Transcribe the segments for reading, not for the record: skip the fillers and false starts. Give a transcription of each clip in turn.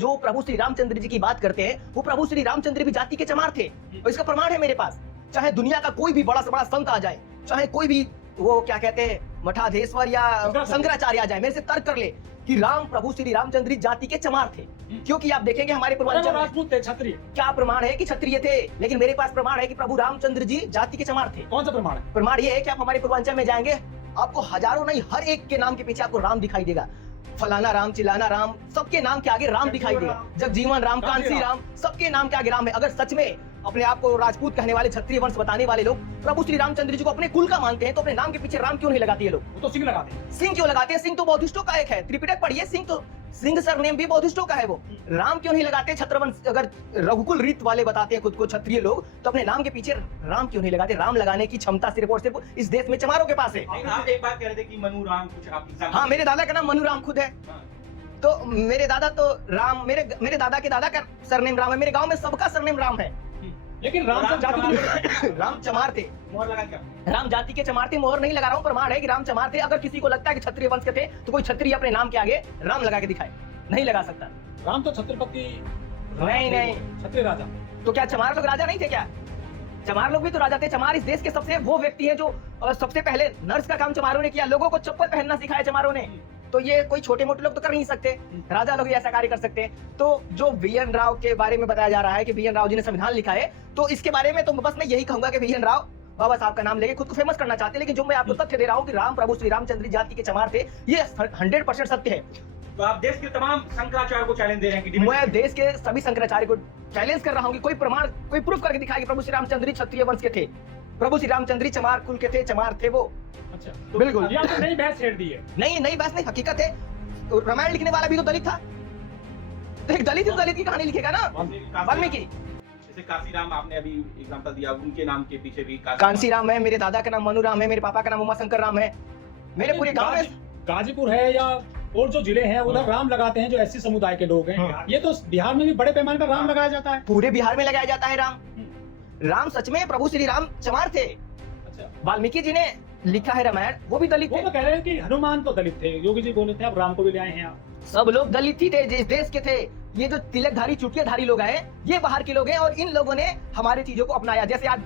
जो प्रभु श्री रामचंद्र जी की बात करते हैं वो प्रभु श्री रामचंद्र भी जाति के चमार थे, और इसका प्रमाण है मेरे पास। चाहे दुनिया का कोई भी बड़ा से बड़ा संत आ जाए, चाहे कोई भी वो क्या कहते हैं मठाधीश्वर या शंकराचार्य आ जाए, मेरे से तर्क कर ले कि राम प्रभु श्री रामचंद्र जाति के चमार थे, क्योंकि आप देखेंगे हमारे पूर्वांचल में राजपूत थे, क्षत्रिय। क्या प्रमाण है कि क्षत्रिय थे, लेकिन मेरे पास प्रमाण है कि प्रभु रामचंद्र जी जाति के चमार थे। कौन सा प्रमाण है? प्रमाण ये है कि आप हमारे पूर्वांचल में जाएंगे, आपको हजारों नहीं हर एक के नाम के पीछे आपको राम दिखाई देगा। फलाना राम, चिलाना राम, सबके नाम के आगे राम दिखाई देगा। जगजीवन राम, कांसी राम, सबके नाम के आगे राम है। अगर सच में अपने आप को राजपूत कहने वाले, क्षत्रिय वंश बताने वाले लोग प्रभु श्री रामचंद्र जी को अपने कुल का मानते हैं, तो अपने नाम के पीछे राम क्यों नहीं लगाते ये लोग? वो तो सिंह लगाते हैं। सिंह क्यों लगाते हैं? सिंह तो बौद्धिस्टों का एक है, त्रिपिटक पढ़िए, सिंह तो सिंह सरनेम भी बौद्धिस्टों का है। वो राम क्यों नहीं लगाते? छत्रवंश अगर रघुकुल रीत वाले बताते हैं खुद को क्षत्रिय लोग, तो अपने नाम के पीछे राम क्यों नहीं लगाते? राम लगाने की क्षमता सिर्फ और सिर्फ इस देश में चमारों के पास है। आप एक बात कह रहे थे कि मनु राम कुछ आप हाँ, मेरे दादा का नाम मनु राम खुद है। तो मेरे दादा तो राम, मेरे दादा के दादा का सरनेम राम है। मेरे गांव में सबका सरनेम राम है, लेकिन राम से जाति राम चमार थे। मोहर लगा क्या? राम जाति के चमार थे, मोहर नहीं लगा रहा हूँ, प्रमाण है कि राम चमार थे। अगर किसी को लगता है कि क्षत्रिय वंश के थे, तो कोई क्षत्रिय अपने नाम के आगे राम लगा के दिखाए, नहीं लगा सकता। राम तो छत्रपति नहीं, क्षत्रिय राजा। तो क्या चमार लोग राजा नहीं थे क्या? चमार लोग भी तो राजा थे। चमार इस देश के सबसे वो व्यक्ति है जो सबसे पहले नर्स का काम चमारों ने किया, लोगों को चप्पल पहनना सिखाया चमारों ने। तो ये कोई छोटे मोटे लोग तो कर नहीं सकते, राजा लोग ही ऐसा कार्य कर सकते हैं। तो जो VN राव के बारे में बताया जा रहा है कि VN राव जी ने संविधान लिखा है, तो इसके बारे में तो बस मैं यही कहूंगा कि VN राव बाबा साहब का नाम लेके खुद को फेमस करना चाहते हैं। लेकिन जो मैं आपको तथ्य दे रहा हूँ कि राम प्रभु श्री रामचंद्र जाति के चमार थे, ये 100% सत्य है। तो आप देश के तमाम शंकराचार्य को चैलेंज दे रहे हैं कि मैं देश के सभी शंकराचार्य को चैलेंज कर रहा हूँ कि कोई प्रमाण, कोई प्रूफ करके दिखाए कि प्रभु श्री रामचंद्र क्षत्रिय वंश के थे, प्रभु श्री रामचंद्र चमार कुल के थे, चमार थे वो। अच्छा, तो बिल्कुल ये आपने नई बहस छेड़ दी है। नई बहस नहीं, हकीकत है। रामायण लिखने वाला भी तो दलित था, तो एक दलित की कहानी लिखेगा ना वाल्मीकि। जैसे काशी राम आपने अभी एग्जांपल दिया, उनके नाम के पीछे भी कांसी राम है, मेरे दादा का नाम मनु राम है, मेरे पापा का नाम उमाशंकर राम है। मेरे पूरे गांव में गाजीपुर है या और जो जिले हैं उधर राम लगाते हैं जो SC समुदाय के लोग हैं। ये तो बिहार में भी बड़े पैमाने पर राम लगाया जाता है। पूरे बिहार में लगाया जाता है राम। राम सच में प्रभु श्री राम चमार थे। अच्छा, वाल्मीकि जी ने लिखा है रामायण, वो भी दलित वो थे। तो कह रहे हैं कि हनुमान तो दलित थे, योगी जी बोले थे, अब राम को भी ले आए हैं आप। सब लोग दलित ही थे जिस देश के थे। ये जो तिलकधारी चुटियाधारी लोग आए, ये बाहर के लोग हैं, और इन लोगों ने हमारी चीजों को अपनाया। जैसे आज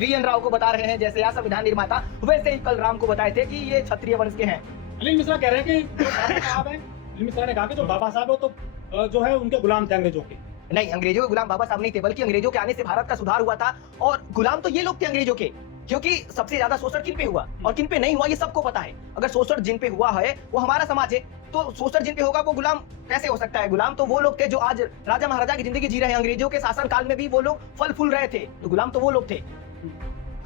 VN राव को बता रहे हैं, जैसे आज संविधान निर्माता, वैसे ही कल राम को बताए थे कि ये क्षत्रिय वंश के हैं। अनिल मिश्रा कह रहे हैं कि जो बाबा साहब हैं, अनिल मिश्रा ने कहा कि जो बाबा साहब है तो जो है उनके गुलाम थे अंग्रेजों के। नहीं, अंग्रेजों के गुलाम बाबा साहब नहीं थे, बल्कि अंग्रेजों के आने से भारत का सुधार हुआ था, और गुलाम तो ये लोग थे अंग्रेजों के। क्योंकि सबसे ज्यादा शोषण किन पे हुआ और किन पे नहीं हुआ, ये सबको पता है। अगर शोषण जिन पे हुआ है वो हमारा समाज है, तो शोषण जिन पे होगा वो गुलाम कैसे हो सकता है? गुलाम तो वो लोग थे जो आज राजा महाराजा की जिंदगी जी रहे हैं। अंग्रेजों के शासन काल में भी वो लोग फल फूल रहे थे, तो गुलाम तो वो लोग थे।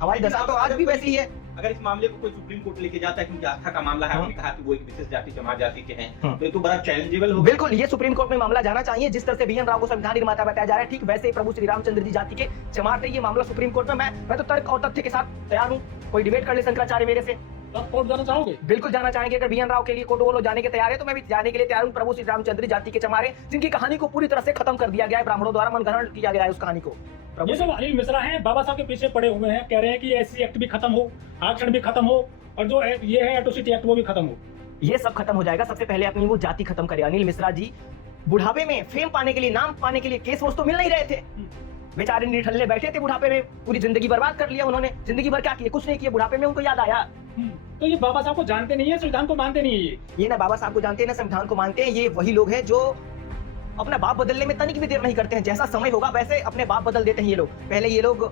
हमारी दशा तो आज भी वैसी ही है। अगर इस मामले को कोई सुप्रीम कोर्ट लेके जाता है, क्योंकि आस्था का मामला है, आपने कहा कि वो एक विशेष जाति चमार जाति के हैं, तो ये तो बड़ा चैलेंजेबल होगा। बिल्कुल, ये सुप्रीम कोर्ट में मामला जाना चाहिए। जिस तरह से VN राव को संविधान निर्माता बताया जा रहा है, ठीक वैसे ही प्रभु श्री रामचंद्र जी जाति के चमार थे। ये मामला सुप्रीम कोर्ट में, मैं तो तर्क और तथ्य के साथ तैयार हूँ। कोई डिबेट कर ले शंकराचार्य मेरे से। आप कोर्ट जाना चाहोगे? बिल्कुल जाना चाहेंगे। अगर VN राव के लिए कोर्ट वो लोग जाने के तैयार है, तो मैं भी जाने के लिए तैयार हूँ। प्रभु श्री रामचंद्र जाति के चमार हैं, जिनकी कहानी को पूरी तरह से खत्म कर दिया गया है, ब्राह्मणों द्वारा मनगढ़ंत किया गया है उस कहानी को। ये सब अनिल मिश्रा हैं, बाबा साहब के पीछे पड़े हुए हैं, कह रहे हैं कि SC एक्ट भी खत्म हो, आरक्षण भी खत्म हो, और जो ये है एट्रोसिटी एक्ट वो भी खत्म हो। ये सब खत्म हो जाएगा। सबसे पहले अपनी वो जाति खत्म करे। अनिल मिश्रा जी बुढ़ापे में फेम पाने के लिए, नाम पाने के लिए केस वोस तो मिल नहीं रहे थे। बेचारे निठल्ले बैठे थे बुढ़ापे में, पूरी जिंदगी बर्बाद कर लिया उन्होंने। जिंदगी भर क्या किया? कुछ नहीं किया। बुढ़ापे में उनको याद आया। तो ये बाबा साहब को जानते नहीं है, संविधान को मानते नहीं है। ये ना बाबा साहब को जानते हैं ना संविधान को मानते हैं। ये वही लोग हैं जो अपना बाप बदलने में तनिक भी देर नहीं करते हैं। जैसा समय होगा वैसे अपने बाप बदल देते हैं ये लोग। पहले ये लोग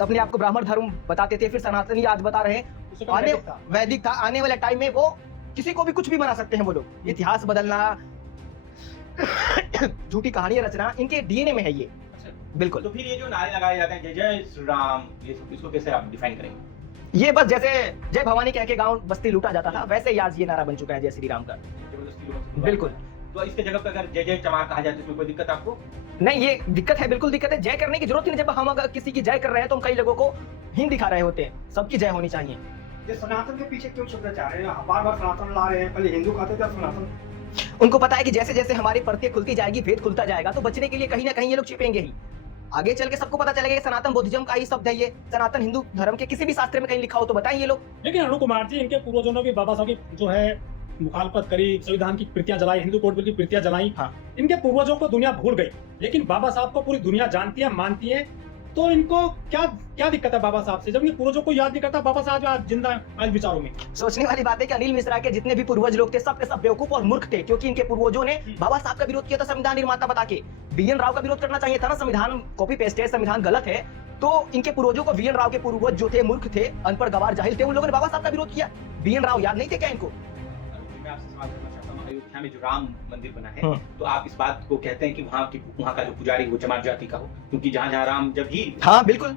अपने आप को ब्राह्मण धर्म बताते थे, फिर सनातनी आज बता रहे हैं। आने वैदिक था। आने वाले टाइम में वो किसी को भी कुछ भी बना सकते हैं वो लोग। इतिहास बदलना, झूठी कहानियां रचना, इनके DNA में है ये। बिल्कुल। तो फिर ये जो नारे लगाए जाते हैं, जय जय श्री राम, ये इसको कैसे आप डिफाइन करेंगे? ये बस जैसे जय भवानी कह के गांव बस्ती लूटा जाता था, वैसे ही आज ये नारा बन चुका है जय श्री राम का। बिल्कुल। तो इसके जगह पे अगर जय जय चमार कहा जाए तो इसमें कोई दिक्कत आपको? नहीं, ये दिक्कत है, बिल्कुल दिक्कत है। जय करने की जरूरत ही नहीं। जब हम अगर किसी की जय कर रहे हैं तो हम कई लोगों को हीन दिखा रहे होते हैं। सबकी जय होनी चाहिए। ये सनातन के पीछे क्यों छुपना चाह रहे हैं? बार बार सनातन ला रहे हैं, पहले हिंदू कहते थे, सनातन। उनको पता है कि जैसे जैसे हमारी परतें खुलती जाएगी, भेद खुलता जाएगा, तो बचने के लिए कहीं ना कहीं ये लोग छिपेंगे ही। आगे चल के सबको पता चलेगा कि सनातन बुद्धिज्म का ही शब्द है। ये सनातन हिंदू धर्म के किसी भी शास्त्र में कहीं लिखा हो तो बताएं ये लोग। लेकिन अरुण कुमार जी, इनके पूर्वजों ने भी बाबा साहब की जो है मुखालफत करी, संविधान की प्रतियां जलाई, हिंदू कोड बिल की प्रतियां जलाई, हाँ। इनके पूर्वजों को दुनिया भूल गई, लेकिन बाबा साहब को पूरी दुनिया जानती है, मानती है। तो इनको क्या क्या दिक्कत है बाबा साहब से, जब इनके पूर्वजों को याद नहीं करता बाबा साहब आज जिंदा है, आज विचारों में। सोचने वाली बात है कि अनिल मिश्रा के जितने भी पूर्वज लोग थे सब के सब बेवकूफ और मूर्ख थे, क्योंकि इनके पूर्वजों ने बाबा साहब का विरोध किया था संविधान निर्माता बता के। बीएन राव का विरोध करना चाहिए था ना, संविधान कॉपी पेस्ट है, संविधान गलत है। तो इनके पूर्वजों को बीएन राव के पूर्वज जो थे मूर्ख थे, अनपढ़ गवार जाहिल थे, उन लोगों ने बाबा साहब का विरोध किया। बीएन राव याद नहीं थे क्या इनको? मैं आपसे सवाल करना चाहता हूँ, अयोध्या में जो राम मंदिर बना है, हाँ। तो आप इस बात को कहते हैं कि वहाँ का जो पुजारी वो चमार जाति का हो, क्योंकि जहाँ जहाँ राम जब ही हाँ बिल्कुल,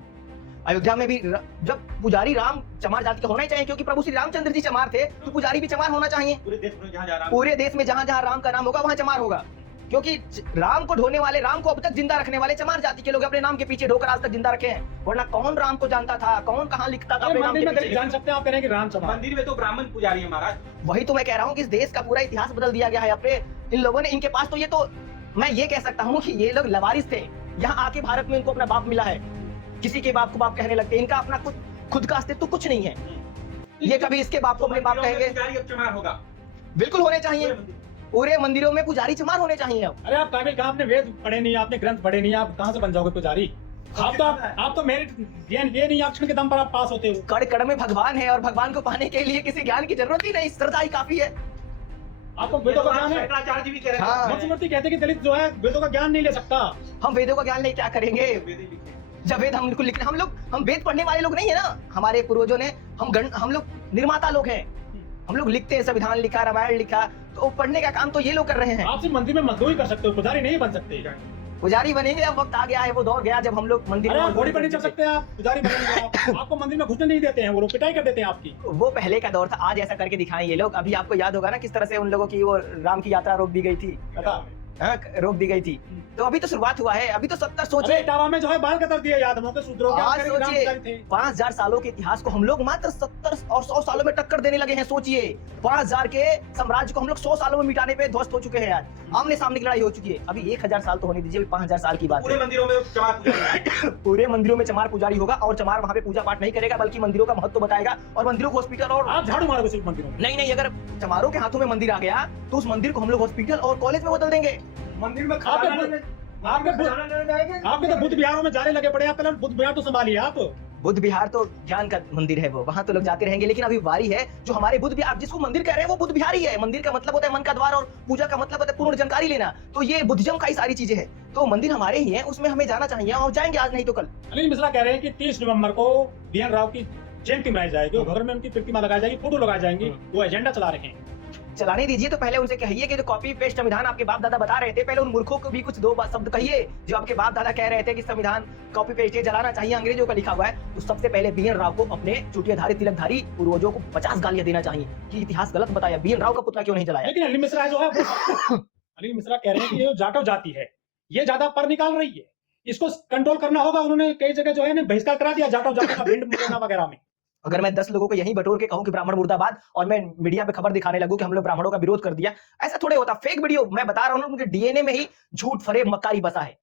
अयोध्या में भी जब पुजारी राम चमार जाति का होना ही चाहिए, क्योंकि प्रभु श्री रामचंद्र जी चमार थे, तो पुजारी भी चमार होना चाहिए। पूरे देश में जहाँ जहाँ राम पूरे देश में जहाँ जहाँ राम का नाम होगा वहाँ चमार होगा, क्योंकि राम को ढोने वाले, राम को अब तक जिंदा रखने वाले चमार जाति के लोग अपने नाम के पीछे ढोकर आज तक जिंदा रखे हैं। वरना कौन राम को जानता था, कौन कहाँ लिखता था अरे अपने नाम मंदिर के में पीछे? जान सकते हैं आप, कह रहे हैं कि राम चमार। मंदिर में तो ब्राह्मण पुजारी है महाराज। वही तो मैं कह रहा हूँ कि इस देश का पूरा इतिहास बदल दिया गया है अपने इन लोगों ने। इनके पास तो ये तो मैं ये कह सकता हूँ कि ये लोग लवारिस थे, यहाँ आके भारत में इनको अपना बाप मिला है, किसी के बाप को बाप कहने लगते। इनका अपना खुद का अस्तित्व कुछ नहीं है, ये कभी इसके बाप को अपने बाप कहेंगे। पुजारी अब चमार होगा बिल्कुल होने चाहिए, पूरे मंदिरों में पुजारी चमार होने चाहिए अब। अरे आप काबिल कहाँ, आपने वेद पढ़े नहीं, आपने ग्रंथ पढ़े नहीं, आप कहाँ से बन जाओगे पुजारी? आप तो मेरिट ये नहीं अक्षर के दम पर आप पास होते हो। कड़ कड़ में भगवान है, और भगवान को पाने के लिए किसी ज्ञान की जरूरत ही नहीं, श्रद्धा ही काफी है। आपको वेदों का ज्ञान है? शंकराचार्य जी भी कह रहे हाँ। मनुस्मृति कहते हैं कि दलित जो है वेदों का ज्ञान नहीं ले सकता। हम वेदों का ज्ञान ले क्या करेंगे हैं। जब वेद हमको लिखना, हम वेद पढ़ने वाले लोग नहीं है ना। हमारे पूर्वजों ने, हम लोग निर्माता लोग हैं, हम लोग लिखते हैं, संविधान लिखा, रामायण लिखा, तो पढ़ने का काम तो ये लोग कर रहे हैं। आप सिर्फ मंदिर में मजदूरी कर सकते हो, पुजारी नहीं बन सकते। पुजारी बनेंगे, अब वक्त आ गया है, वो दौर गया जब हम लोग मंदिर अरे में आप घोड़ी पर नहीं चढ़ सकते, आप पुजारी बनेंगे आपको मंदिर में घुसने नहीं देते हैं, वो लोग पिटाई कर देते हैं आपकी। वो पहले का दौर था, आज ऐसा करके दिखाएं ये लोग। अभी आपको याद होगा ना किस तरह से उन लोगों की वो राम की यात्रा रोक दी गई थी, हाँ, रोक दी गई थी। तो अभी तो शुरुआत हुआ है, अभी तो 70 सोचिए, अरे इटावा में जो है बाल कतर दिए यादवों के शूद्रों के, आज आप कह रहे हैं कि राम सोचिए पुजारी थे। 5000 सालों के इतिहास को हम लोग मात्र 70 और 100 सालों में टक्कर देने लगे हैं। सोचिए 5000 के साम्राज्य को हम लोग 100 सालों में मिटाने पे ध्वस्त हो चुके हैं। आज आमने सामने की लड़ाई हो चुकी है। अभी 1000 साल तो होने दीजिए, अभी 5000 साल की बात पूरे है। मंदिरों में चमार पुजारी पूरे मंदिरों में चमार पुजारी होगा, और चमार वहाँ पे पूजा पाठ नहीं करेगा, बल्कि मंदिरों का महत्व बताएगा और मंदिरों को हॉस्पिटल और आप झाड़ू मारोगे सिर्फ मंदिरों में। नहीं, अगर चमारों के हाथों में मंदिर आ गया तो उस मंदिर को हम लोग हॉस्पिटल और कॉलेज में बदल देंगे। मंदिर में आपके खजाना लेने जाएंगे। आपके तो बुद्ध विहारों में जाने लगे पड़े, आप पहले बुद्ध विहार तो संभालिए आप। बुद्ध विहार तो ज्ञान का मंदिर है, वो वहां तो लोग जाते रहेंगे, लेकिन अभी बारी है जो हमारे बुद्ध विहार, जिसको मंदिर कह रहे हैं वो बुद्ध विहार ही है। मंदिर का मतलब होता है मन का द्वार, और पूजा का मतलब होता है पूर्ण जानकारी लेना। तो ये बुद्धिज्म का ही सारी चीजें हैं, तो मंदिर हमारे ही है, उसमें हमें जाना चाहिए, और जाएंगे आज नहीं तो कल। अनिल मिश्रा कह रहे हैं कि 30 नवंबर को बीएन राव की जयंती मनाई जाएगी, घर में उनकी प्रतिमा लगाई जाएगी, फोटो लगाई जाएंगी, वो एजेंडा चला रहे हैं। चलाने दीजिए, तो पहले उनसे कहिए कि जो कॉपी पेस्ट संविधान आपके बाप दादा बता रहे थे, पहले उन मूर्खों को भी कुछ दो शब्द कहिए जो आपके बाप दादा कह रहे थे कि संविधान कॉपी पेस्ट जलाना चाहिए, अंग्रेजों का लिखा हुआ है। तो सबसे पहले बीएन राव को, अपने चुटियाधारी तिलकधारी पूर्वजों को 50 गालियां देना चाहिए कि इतिहास गलत बताया, बीएन राव का पुतला क्यों नहीं जलाया। लेकिन अनिल मिश्रा जो है अनिल मिश्रा कह रहे हैं कि ये जो जाटो जाति है ये ज्यादा पर निकाल रही है, इसको कंट्रोल करना होगा। उन्होंने कई जगह जो है ना बहिष्कार करा दिया जाटो जाति का, भिंड मुरैना वगैरह में। अगर मैं 10 लोगों को यही बटोर के कहूं कि ब्राह्मण मुर्दाबाद, और मैं मीडिया पे खबर दिखाने लगूं कि हम लोग ब्राह्मणों का विरोध कर दिया, ऐसा थोड़े होता। फेक वीडियो मैं बता रहा हूं, उनके डीएनए में ही झूठ फरेब मक्कारी बसा है।